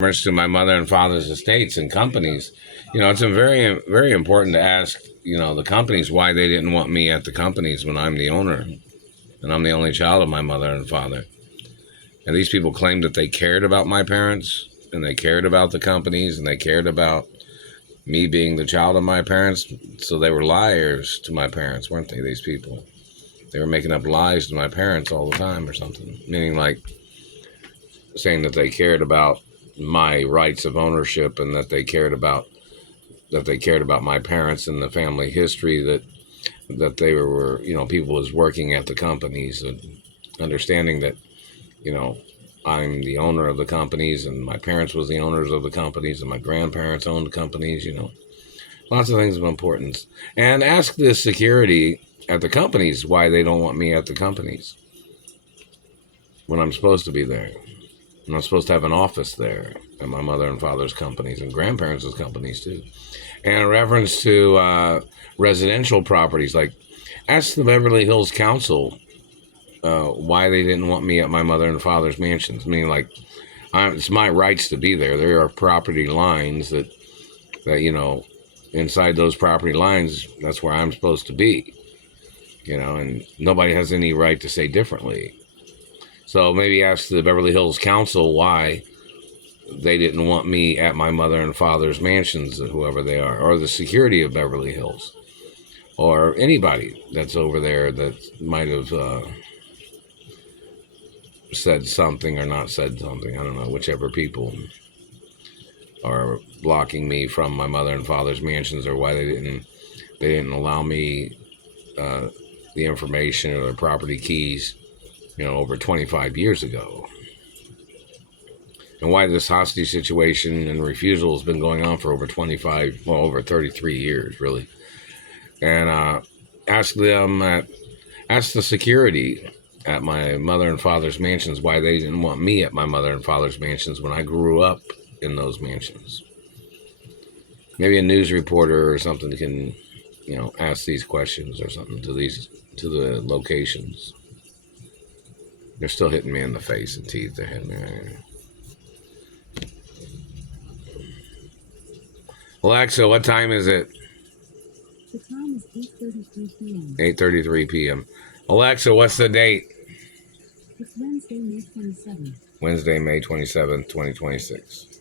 To my mother and father's estates and companies, it's a very, very important to ask, the companies why they didn't want me at the companies when I'm the owner and I'm the only child of my mother and father. And these people claimed that they cared about my parents and they cared about the companies and they cared about me being the child of my parents. So they were liars to my parents, weren't they, these people? They were making up lies to my parents all the time or something, meaning like saying that they cared about my rights of ownership and that they cared about my parents and the family history, that they were, people was working at the companies, and understanding that, I'm the owner of the companies and my parents was the owners of the companies and my grandparents owned the companies, lots of things of importance. And ask the security at the companies why they don't want me at the companies when I'm supposed to be there. And I'm supposed to have an office there at my mother and father's companies and grandparents' companies too. And in reference to residential properties, like ask the Beverly Hills Council why they didn't want me at my mother and father's mansions. I mean, like, it's my rights to be there. There are property lines that inside those property lines, that's where I'm supposed to be, and nobody has any right to say differently. So maybe ask the Beverly Hills Council why they didn't want me at my mother and father's mansions, whoever they are, or the security of Beverly Hills, or anybody that's over there that might have said something or not said something. I don't know, whichever people are blocking me from my mother and father's mansions, or why they didn't allow me the information or the property keys, over 25 years ago. And why this hostage situation and refusal has been going on for over 33 years, really. And ask the security at my mother and father's mansions why they didn't want me at my mother and father's mansions when I grew up in those mansions. Maybe a news reporter or something can, ask these questions or something to the locations. They're still hitting me in the face and teeth. They're hitting me. Alexa, what time is it? The time is 8:33 p.m. 8:33 p.m. Alexa, what's the date? It's Wednesday, May 27th. Wednesday, May 27th, 2026.